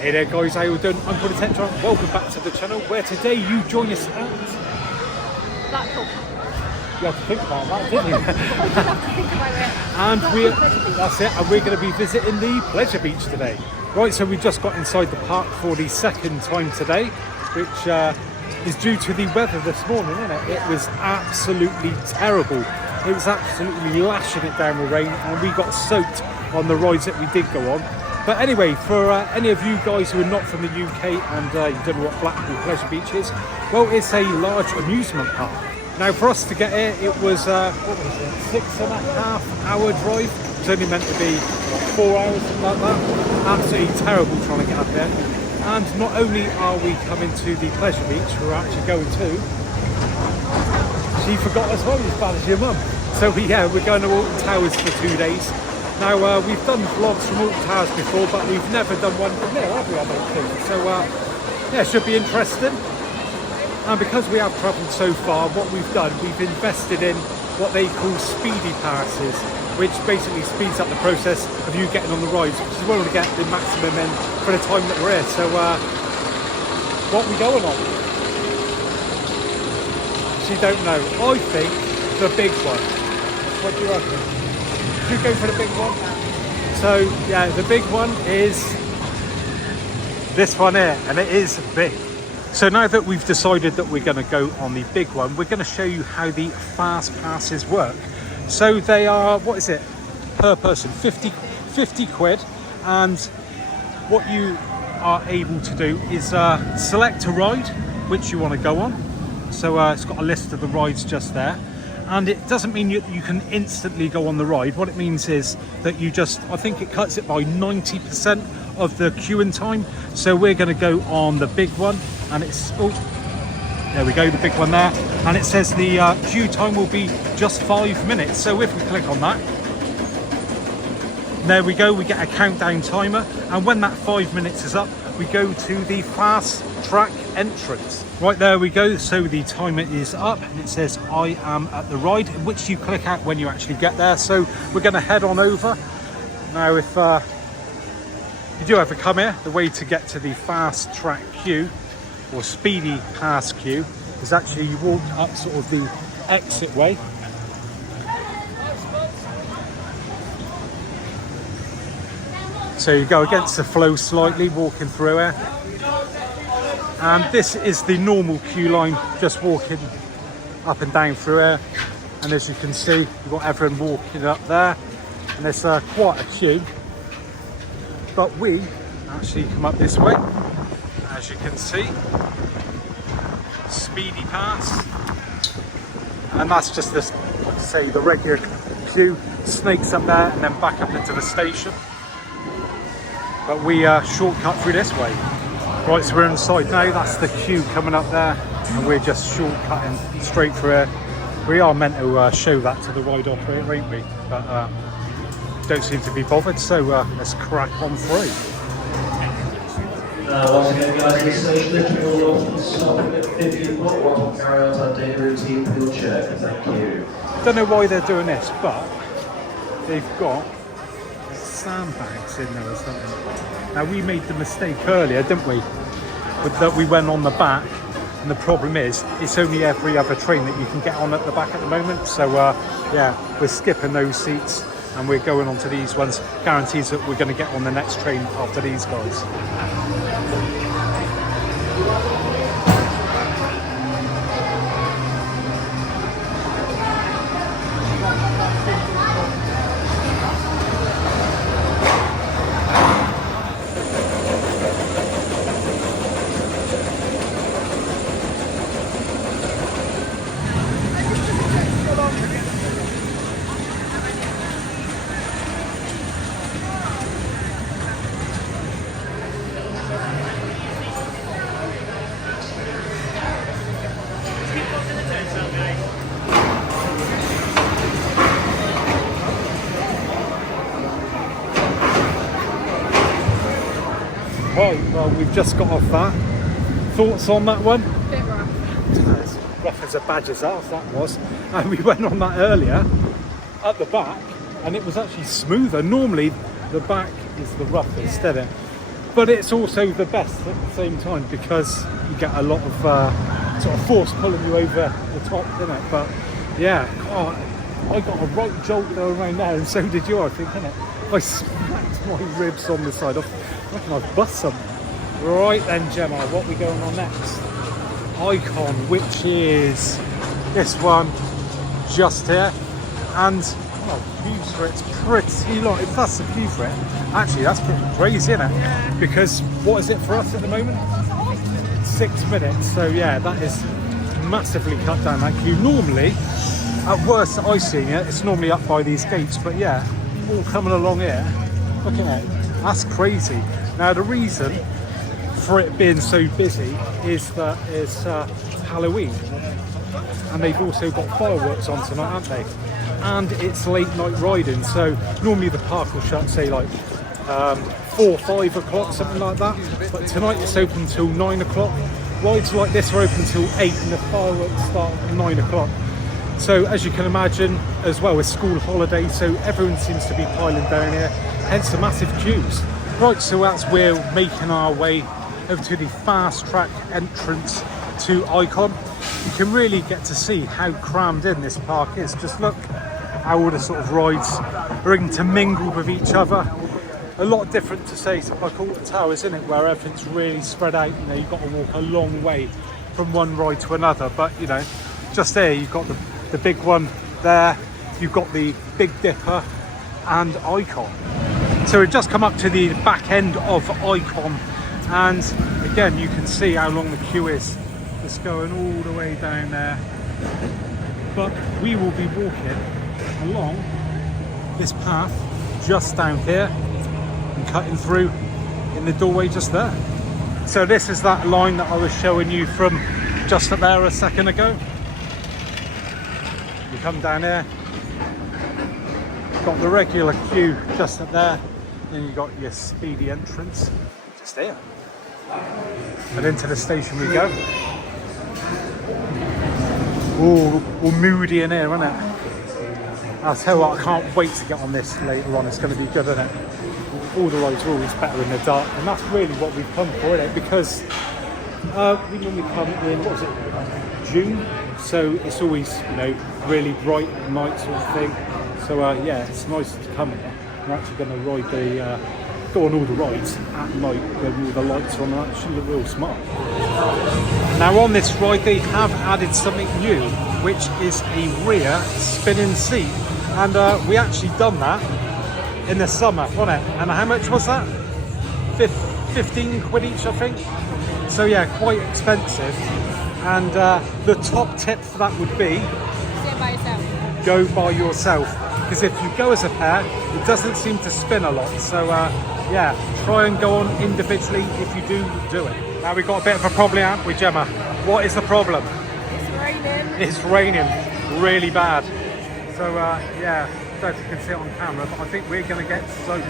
Hey there guys, how you doing? I'm the Tech Giant. Welcome back to the channel where today you join us at Blackpool. You have to think about that, didn't you? And that's it, and we're going to be visiting the Pleasure Beach today. Right, so we just got inside the park for the second time today, which is due to the weather this morning, isn't it? It was absolutely terrible. It was absolutely lashing it down with rain, and we got soaked on the rides that we did go on. But anyway, for any of you guys who are not from the UK and you don't know what Blackpool Pleasure Beach is, well, it's a large amusement park. Now, for us to get here, it was, what was it, 6.5 hour drive. It was only meant to be 4 hours, something like that. Absolutely terrible trying to get up here. And not only are we coming to the Pleasure Beach, we're actually going to... She forgot as well, as bad as your mum. So yeah, we're going to Alton Towers for 2 days. Now, we've done vlogs from Alton Towers before, but we've never done one from there, have we, I don't think? So, yeah, it should be interesting. And because we have travelled so far, what we've done, we've invested in what they call speedy passes, which basically speeds up the process of you getting on the rides, which is where we want to get the maximum in for the time that we're here. So, what are we going on? She don't know. I think the big one. What do you reckon? Should we go for the big one? So yeah, the big one is this one here, and it is big. So now that we've decided that we're going to go on the big one, we're going to show you how the fast passes work. So they are, what is it, per person, 50 quid, and what you are able to do is select a ride which you want to go on. So it's got a list of the rides just there. And it doesn't mean you can instantly go on the ride. What it means is that you just, I think it cuts it by 90% of the queuing time. So we're going to go on the big one, and it's, oh, there we go, the big one there. And it says the queue time will be just 5 minutes. So if we click on that, there we go, we get a countdown timer. And when that 5 minutes is up, we go to the fast track entrance. Right, there we go, so the timer is up and it says I am at the ride, which you click out when you actually get there. So we're going to head on over. Now, if you do ever come here, the way to get to the fast track queue or speedy pass queue is actually you walk up sort of the exit way. So you go against the flow slightly, walking through here. And this is the normal queue line, just walking up and down through here. And as you can see, you've got everyone walking up there. And there's quite a queue. But we actually come up this way, as you can see. Speedy pass. And that's just this, like I say, the regular queue snakes up there and then back up into the station. But we shortcut through this way. Right, so we're inside now, that's the queue coming up there, and we're just shortcutting straight through here. We are meant to show that to the ride operator, ain't we? But don't seem to be bothered, so let's crack on through. Once again, guys, this station, if you're if you've got one, carry out our daily routine field check. Thank you. Don't know why they're doing this, but they've got sandbags in there or something. Now, we made the mistake earlier, didn't we? That we went on the back, and the problem is it's only every other train that you can get on at the back at the moment. So yeah, we're skipping those seats and we're going on to these ones. Guarantees that we're going to get on the next train after these guys. Right, well, we've just got off that. Thoughts on that one? bit rough. As rough as a badger's ass that was. And we went on that earlier at the back, and it was actually smoother. Normally the back is the roughest, isn't it? but it's also the best at the same time because you get a lot of sort of force pulling you over the top, innit? But yeah, God, I got a right jolt going around there, and so did you, I think, innit? I smacked my ribs on the side. I reckon I've bust something. Right then, Gemma, what are we going on next? Icon, which is this one just here, and well, views for it's pretty long. If that's the view for it, actually that's pretty crazy, isn't it? Yeah. Because what is it for us at the moment? 6 minutes. So yeah, that is massively cut down that queue. Normally, at worst that I've seen it, it's normally up by these gates, but yeah, all coming along here. Look at it, that's crazy. Now the reason for it being so busy is that it's Halloween, and they've also got fireworks on tonight, haven't they? And it's late night riding, so normally the park will shut, say like 4 or 5 o'clock, something like that, but tonight it's open till 9 o'clock. Rides like this are open till 8 and the fireworks start at 9 o'clock. So as you can imagine, as well, it's school holiday, so everyone seems to be piling down here, hence the massive queues. Right, so as we're making our way over to the fast track entrance to Icon, you can really get to see how crammed in this park is. Just look how all the sort of rides are intermingled with each other. A lot different to say something like Alton Towers, isn't it, where everything's really spread out. You know, you've got to walk a long way from one ride to another, but you know, just there you've got the big one there, you've got the Big Dipper and Icon. So we've just come up to the back end of Icon, and again you can see how long the queue is. It's going all the way down there, but we will be walking along this path just down here and cutting through in the doorway just there. So this is that line that I was showing you from just up there a second ago. You come down here, got the regular queue just up there, then you got your speedy entrance just here, and into the station we go. Ooh, all moody in here, isn't it? I'll tell you what, I can't wait to get on this later on. It's going to be good, isn't it? All the rides are always better in the dark, and that's really what we've come for, isn't it? Because we normally come in, what was it, June? So it's always, you know, really bright at night sort of thing. So yeah, it's nice to come here. We're actually going to ride go on all the rides at night when all the lights are on. That should look real smart. Now on this ride they have added something new, which is a rear spinning seat, and we actually done that in the summer, wasn't it? And how much was that? 15 quid each, I think. So yeah, quite expensive. And the top tip for that would be By yourself. go by yourself, because if you go as a pair it doesn't seem to spin a lot. So yeah, try and go on individually. If you do it. Now we've got a bit of a problem, haven't we, Gemma? What is the problem? It's raining. It's raining really bad. So yeah, I don't know if you can see it on camera, but I think we're going to get soaked.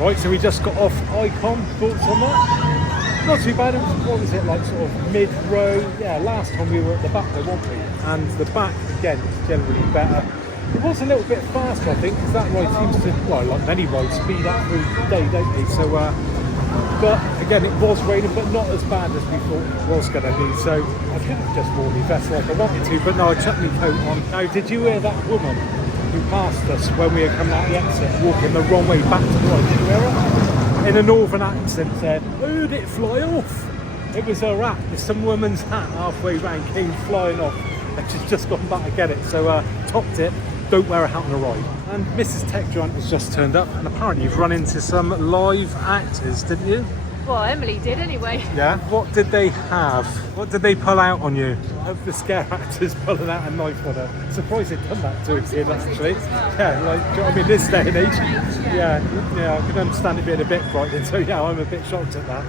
Right, so we just got off Icon. Thoughts on that? Not too bad. It was, what was it, like sort of mid-row? Yeah, last time we were at the back there, weren't we? And the back, again, is generally better. It was a little bit faster, I think, because that ride seems to, well, like many rides, speed up through the day, don't they? So, but again, it was raining, but not as bad as we thought it was going to be. So I could have just worn my vest like I wanted to, but no, I chucked my coat on. Now, did you hear that woman who passed us when we were coming out the exit, walking the wrong way back to the right? Did you hear her? In a northern accent said, "Oh, did it fly off?" It was her hat. Some woman's hat halfway round came flying off, and she's just gone back to get it. So top tip, don't wear a hat on a ride. And Mrs. Tech Giant has just turned up, and apparently you've run into some live actors, didn't you? Well, Emily did anyway. Yeah. What did they have? What did they pull out on you? Of the scare actors pulling out a knife on her. Surprised they'd done that to a kid, actually. Yeah, like, do you know what I mean? This day and age. Yeah, I can understand it being a bit frightening. So yeah, I'm a bit shocked at that.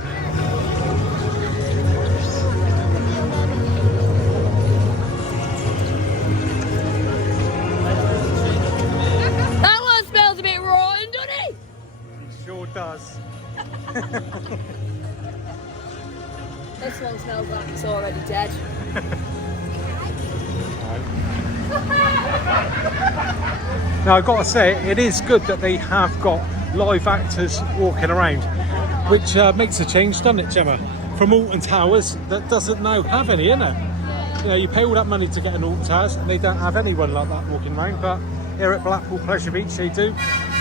That one smells a bit rotten, doesn't it? It sure does. This one smells like it's already dead. Now I've got to say, it is good that they have got live actors walking around, which makes a change, doesn't it, Gemma? From Alton Towers, that doesn't now have any, innit? You know, you pay all that money to get an Alton Towers, and they don't have anyone like that walking around. But here at Blackpool Pleasure Beach, they do,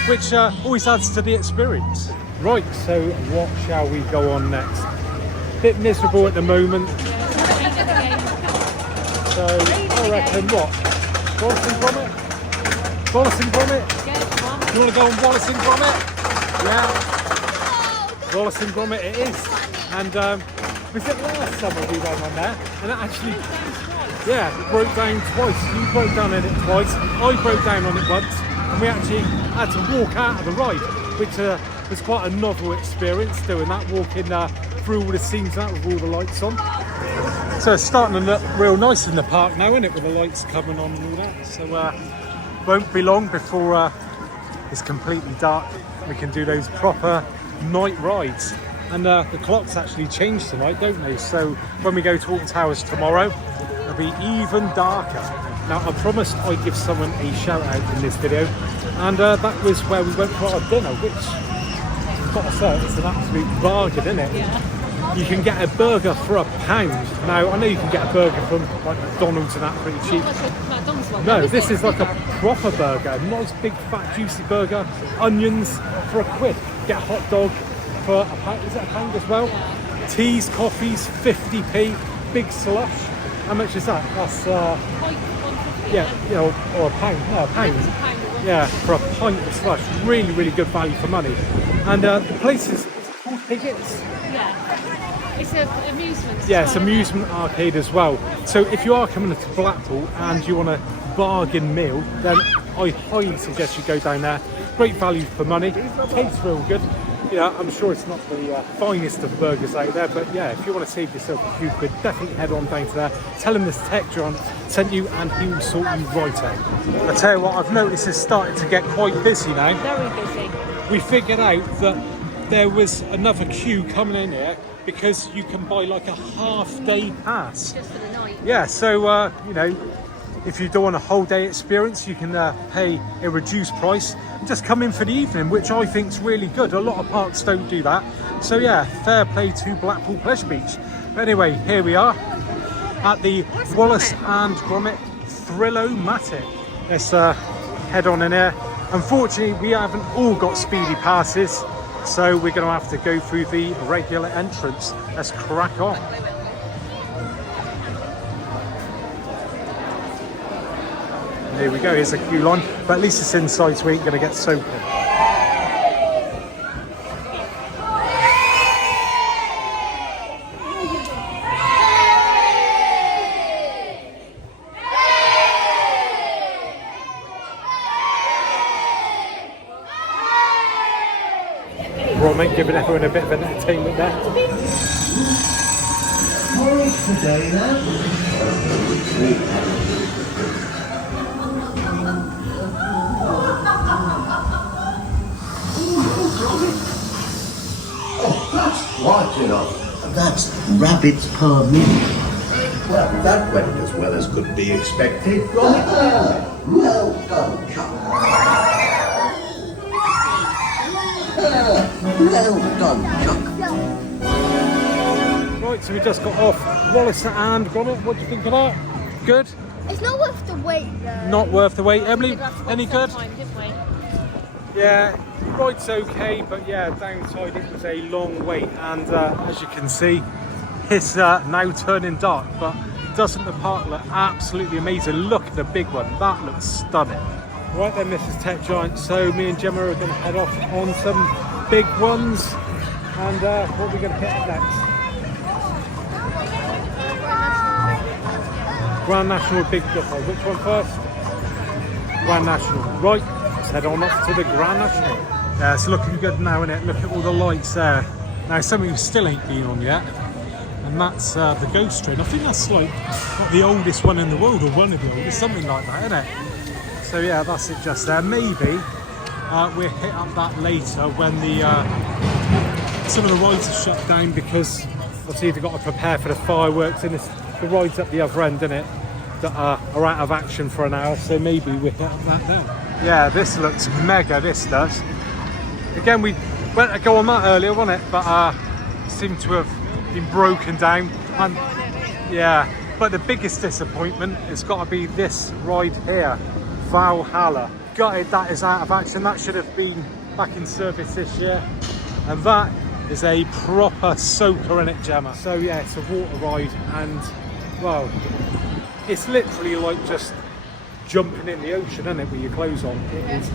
which always adds to the experience. Right, so what shall we go on next? Bit miserable at the moment. So I reckon what? Wallace and Gromit? Wallace and Gromit? You want to go on Wallace and Gromit? Yeah. Wallace and Gromit it is. And was it last summer we went on there? And it actually, yeah, it broke down twice. You broke down on it twice. I broke down on it once. And we actually had to walk out of the ride, which was quite a novel experience doing that, walking through all the scenes out with all the lights on. So it's starting to look real nice in the park now, isn't it, with the lights coming on and all that. So won't be long before it's completely dark. We can do those proper night rides. And the clocks actually change tonight, don't they? So when we go to Alton Towers tomorrow, it'll be even darker. Now I promised I'd give someone a shout out in this video, and that was where we went for our dinner, which I've got to say, it's an absolute bargain, isn't it? Yeah. You can get a burger for £1. Now I know you can get a burger from like McDonald's and that pretty cheap. Not like a McDonald's one. No, this is like a proper burger, nice big fat juicy burger, onions for £1. Get a hot dog for £1. Is it £1 as well? Yeah. Teas, coffees, 50p, big slush. How much is that? That's yeah, you know, or £1. No, £1. Yeah, for a pint of slush. Really, really good value for money. And the place is called Tickets. Yeah. It's an amusement. Yeah, it's amusement arcade as well. So if you are coming to Blackpool and you want a bargain meal, then I highly suggest you go down there. Great value for money. Tastes real good. Yeah, I'm sure it's not the finest of burgers out there, but yeah, if you want to save yourself a few quid, definitely head on down to there. Tell him this tech giant sent you and he will sort you right out. I tell you what, I've noticed it's starting to get quite busy now. Very busy. We figured out that there was another queue coming in here because you can buy like a half-day pass. Just for the night. Yeah, so you know, if you don't want a whole day experience, you can pay a reduced price and just come in for the evening, which I think is really good. A lot of parks don't do that. So yeah, fair play to Blackpool Pleasure Beach. But anyway, here we are at the Wallace and Gromit Thrill-O-Matic. Let's head on in here. Unfortunately, we haven't all got speedy passes, so we're going to have to go through the regular entrance. Let's crack on. Here we go, here's a queue line, but at least it's inside so we ain't going to get soaking. Right, mate, giving everyone a bit of entertainment there. Alright, today then. Quite enough. That's rabbits per minute. Well, that went as well as could be expected, right? Well done, Chuck. Well done, Chuck. Right, so we just got off Wallace and Gromit. What do you think of that? Good? It's not worth the wait though. Not worth the wait. Emily, any good? Time, didn't we? Yeah, ride's okay, but yeah, downside it was a long wait, and as you can see, it's now turning dark, but doesn't the park look absolutely amazing? Look at the big one, that looks stunning. Right then, Mrs. Tech Giant, so me and Gemma are going to head off on some big ones, And what are we going to hit next? Grand National Big Dipper. Which one first? Grand National. Right, let's head on off to the Grand National. Yeah, it's looking good now, isn't it? Look at all the lights there. Now, something we still ain't been on yet, and that's the Ghost Train. I think that's like not the oldest one in the world, or one of the oldest, something like that, isn't it? So yeah, that's it just there. Maybe we'll hit up that later when the some of the rides are shut down, because obviously they've got to prepare for the fireworks, and the rides up the other end, isn't it, that are out of action for an hour, so maybe we'll hit up that then. Yeah, this looks mega, this does. Again, we went to go on that earlier, wasn't it? But seemed to have been broken down. And, yeah, but the biggest disappointment has got to be this ride here, Valhalla. Gutted that is out of action. That should have been back in service this year. And that is a proper soaker in it, Gemma. So yeah, it's a water ride, and well, it's literally like just jumping in the ocean, isn't it, with your clothes on. It is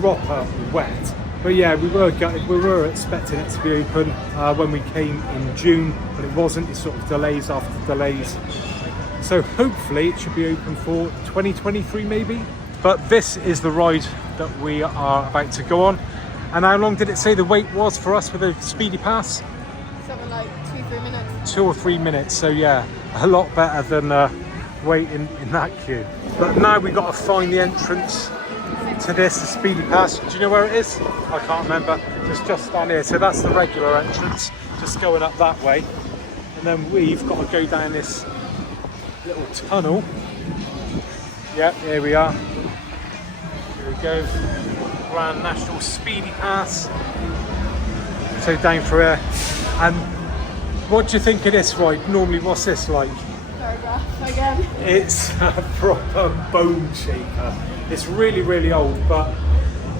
proper wet. But yeah, we were gutted. We were expecting it to be open when we came in June, but it wasn't. It's sort of delays after delays. So hopefully it should be open for 2023 maybe. But this is the ride that we are about to go on. And how long did it say the wait was for us with a speedy pass? Something like 2-3 minutes. 2 or 3 minutes. So yeah, a lot better than waiting in that queue. But now we've got to find the entrance to this, the speedy pass. Do you know where it is? I can't remember. It's just down here. So that's the regular entrance, just going up that way. And then we've got to go down this little tunnel. Yeah, here we are. Here we go. Grand National Speedy Pass. So down through here. And what do you think of this ride? Normally, what's this like? Very rough again. It's a proper bone shaker. It's really, really old, but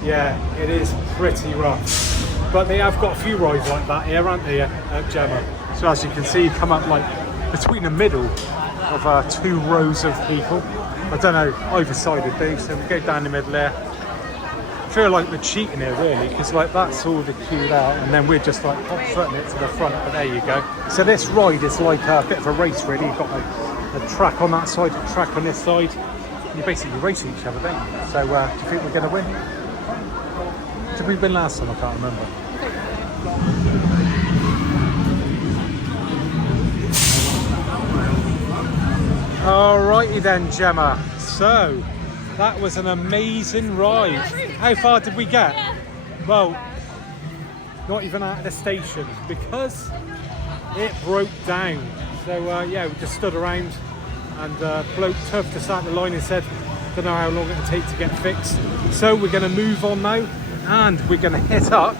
yeah, it is pretty rough. But they have got a few rides like that here, haven't they, at Gemma? So as you can see, you come up like between the middle of 2 rows of people. I don't know, either side of these. So we go down the middle there. I feel like we're cheating here really, because like that's all the queued out, and then we're just like hot footing it to the front. But there you go. So this ride is like a bit of a race really. You've got like a track on that side, a track on this side. You basically race each other, don't you? So do you think we're going to win? Did we win last time? I can't remember. Alrighty then, Gemma. So that was an amazing ride. How far did we get? Well, not even out of the station, because it broke down. So yeah, we just stood around, and bloke tugged us out the line and said, don't know how long it'll take to get fixed. So we're going to move on now, and we're going to hit up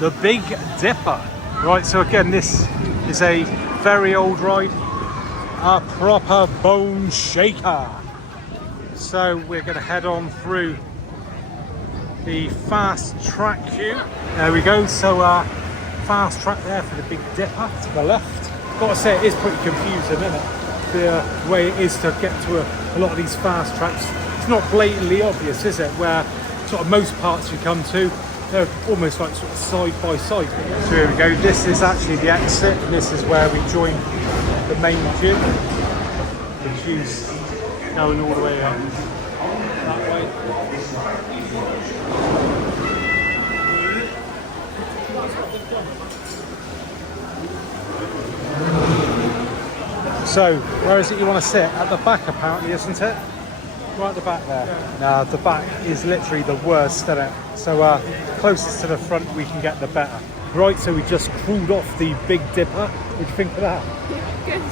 the Big Dipper. Right, so again, this is a very old ride, a proper bone shaker. So we're going to head on through the fast track queue. There we go. So fast track there for the Big Dipper to the left. Got to say, it is pretty confusing, isn't it? The way it is to get to a lot of these fast tracks. It's not blatantly obvious, is it? Where sort of most parts you come to, they're almost like sort of side by side. So here we go. This is actually the exit, and this is where we join the main queue. The queue's going all the way up that way. So, where is it you want to sit? At the back apparently, isn't it? Right at the back there. No, the back is literally the worst, isn't it? So closest to the front we can get, the better. Right, so we just crawled off the Big Dipper. What do you think of that? Good.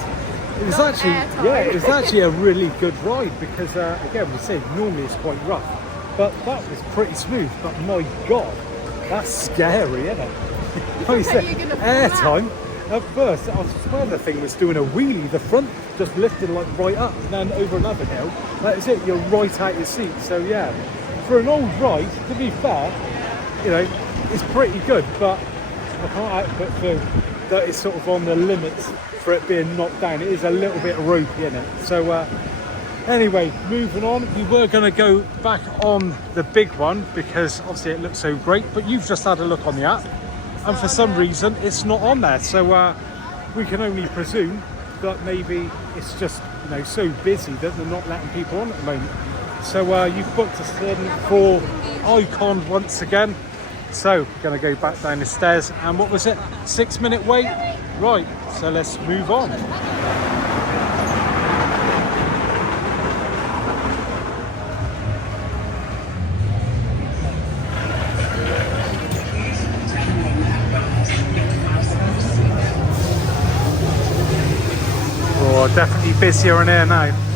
It was actually, yeah, it was actually a really good ride, because again, we say normally it's quite rough, but that was pretty smooth. But my God, that's scary, isn't it? Like you said, airtime. At first, I swear the thing was doing a wheelie. The front just lifted like right up, and then over another hill. That is it. You're right out your seat. So yeah, for an old ride, to be fair, you know, it's pretty good. But I can't output feel that it's sort of on the limits for it being knocked down. It is a little bit ropey in it. So anyway, moving on. We were going to go back on the big one because obviously it looks so great. But you've just had a look on the app. and for some reason it's not on there. So we can only presume that maybe it's just, you know, so busy that they're not letting people on at the moment. So you've booked us in for Icon once again. So gonna go back down the stairs, and what was it? 6-minute wait? Right, so let's move on. Oh, definitely busier in here now.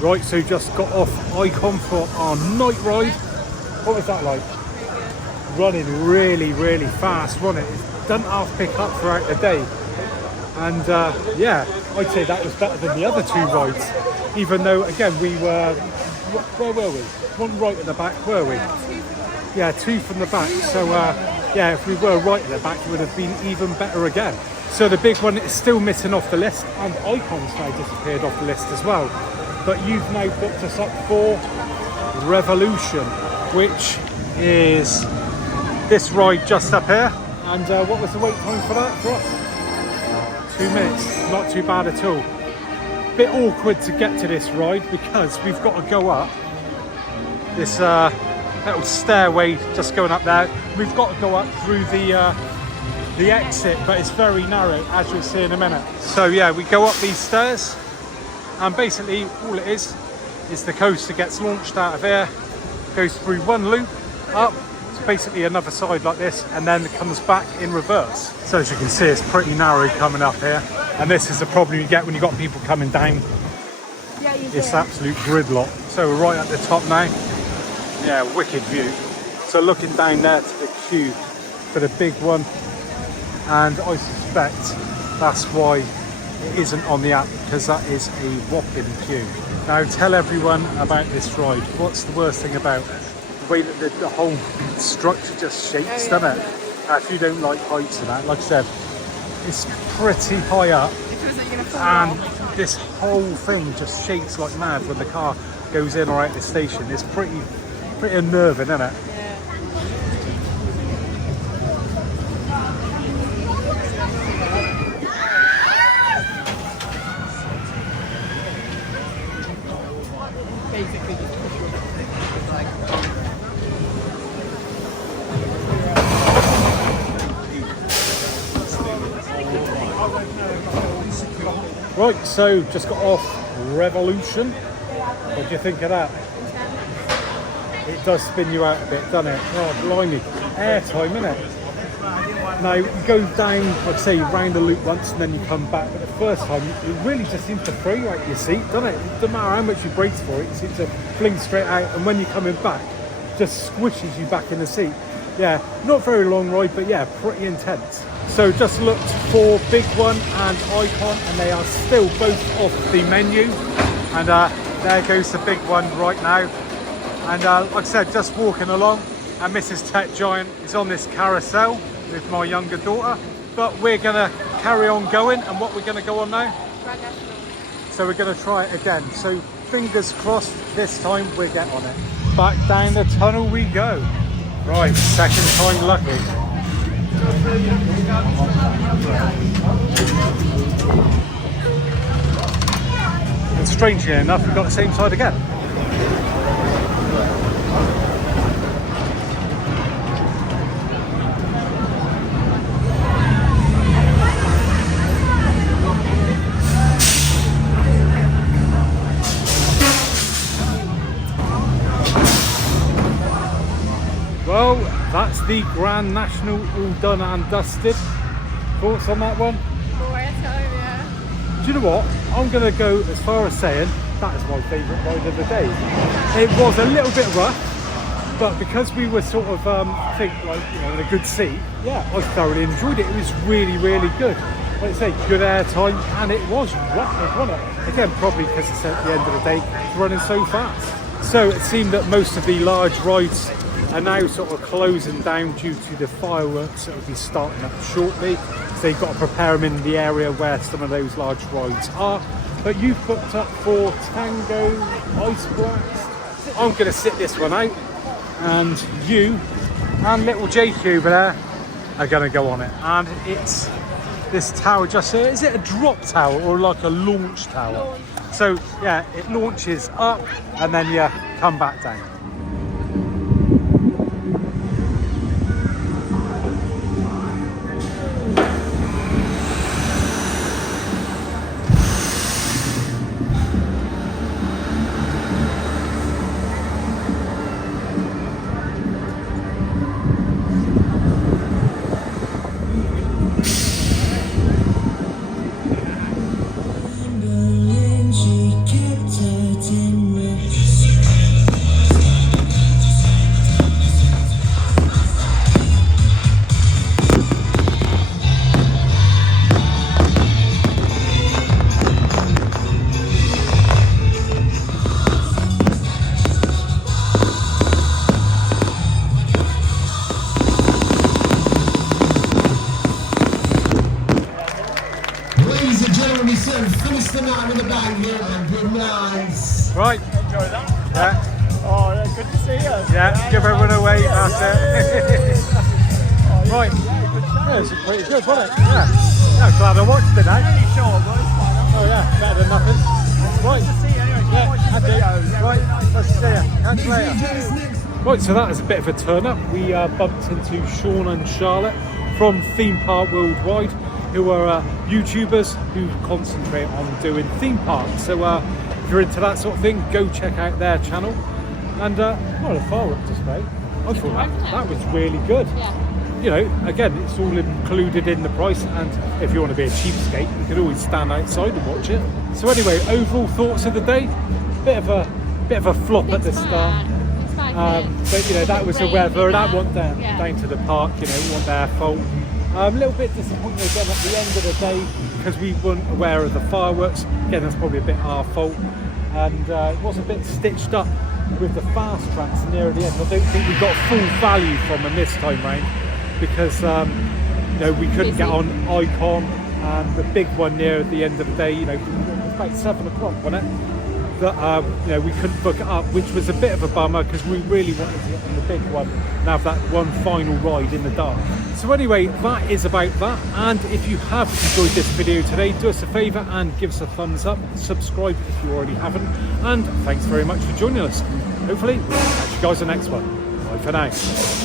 Right, so just got off Icon for our night ride. What was that like? Running really, really fast, wasn't it? It doesn't half pick up throughout the day. And yeah, I'd say that was better than the other two rides. Even though, again, we were, where were we? One right at the back, were we? Yeah, two from the back. So yeah, if we were right at the back, it would have been even better again. So the big one is still missing off the list, and Icon's now disappeared off the list as well. But you've now booked us up for Revolution, which is this ride just up here. And what was the wait time for that for us? 2 minutes, not too bad at all. Bit awkward to get to this ride because we've got to go up this little stairway just going up there. We've got to go up through the exit, but it's very narrow, as you'll see in a minute. So yeah, we go up these stairs, and basically all it is the coaster gets launched out of here, goes through one loop up to basically another side like this, and then it comes back in reverse. So as you can see, it's pretty narrow coming up here, and this is the problem you get when you've got people coming down. Yeah, you It's do. absolute gridlock. So we're right at the top now. Yeah, wicked view. So looking down there to the queue for the big one, and I suspect that's why it isn't on the app, because that is a whopping queue. Now tell everyone about this ride. What's the worst thing about it? The way that the whole structure just shakes, doesn't it? If you don't like heights and that, like I said, it's pretty high up, and this whole thing just shakes like mad when the car goes in or out the station. It's pretty unnerving, isn't it? Right, so just got off Revolution. What do you think of that? It does spin you out a bit, doesn't it? Oh, blimey. Airtime, innit? Now, you go down, like I say, round the loop once and then you come back. But the first time, it really just seems to throw you out your seat, doesn't it? It doesn't matter how much you brace for it, it seems to fling straight out. And when you're coming back, just squishes you back in the seat. Yeah, not very long ride, but yeah, pretty intense. So just looked for Big One and Icon, and they are still both off the menu. And there goes the Big One right now. And like I said, just walking along, and Mrs. Tech Giant is on this carousel with my younger daughter. But we're gonna carry on going, and what we're gonna go on now? So we're gonna try it again. So fingers crossed, this time we get on it. Back down the tunnel we go. Right, second time lucky. And strangely enough, we've got the same side again. Well, that's the Grand National all done and dusted. Thoughts on that one? Yeah. you know what? I'm going to go as far as saying that is my favourite ride of the day. It was a little bit rough, but because we were sort of, I think, like, you know, in a good seat, yeah, I thoroughly enjoyed it. It was really, really good. Like I say, good air time, and it was rapid, wasn't it? Again, probably because it's at the end of the day, it's running so fast. So it seemed that most of the large rides are now sort of closing down due to the fireworks that will be starting up shortly. So they've got to prepare them in the area where some of those large rides are. But you've booked up for Tango Ice Blast. I'm going to sit this one out, and you and little JQ over there are going to go on it. And it's this tower just here. Is it a drop tower or like a launch tower? So yeah, it launches up and then you come back down. Finish the night with a bang, yeah, good nice. Right. Enjoy that. Yeah. Oh, yeah, good to see you. Yeah, give everyone a wave, that's it. Right. Yeah, good show. Yeah, it's pretty good, wasn't it? Yeah. Yeah, glad I watched it now. Really short, but it's fine. Oh yeah, better than nothing. Right. Good to see you anyway. Keep Yeah, watching I the do. videos. Yeah, Right, really nice. let's see you. Catch you later. Right, so that was a bit of a turn up. We bumped into Sean and Charlotte from Theme Park Worldwide, who are YouTubers who concentrate on doing theme parks. So if you're into that sort of thing, go check out their channel. And well, the fireworks display, I thought that was really good. Yeah. You know, again, it's all included in the price, and if you want to be a cheapskate, you can always stand outside and watch it. So anyway, overall thoughts of the day, bit of a flop at the start. But you know, that was the weather, that wasn't down to the park, you know, it wasn't their fault. A little bit disappointed again at the end of the day because we weren't aware of the fireworks. Again, that's probably a bit our fault. And it was a bit stitched up with the fast tracks near the end. I don't think we got full value from them this time round because you know, we couldn't get on Icon, and the big one near the end of the day, you know, it was about 7 o'clock, wasn't it? That you know, we couldn't book it up, which was a bit of a bummer because we really wanted to get on the big one and have that one final ride in the dark. So anyway, that is about that, and if you have enjoyed this video today, do us a favour and give us a thumbs up, subscribe if you already haven't, and thanks very much for joining us. Hopefully we'll catch you guys on the next one. Bye for now.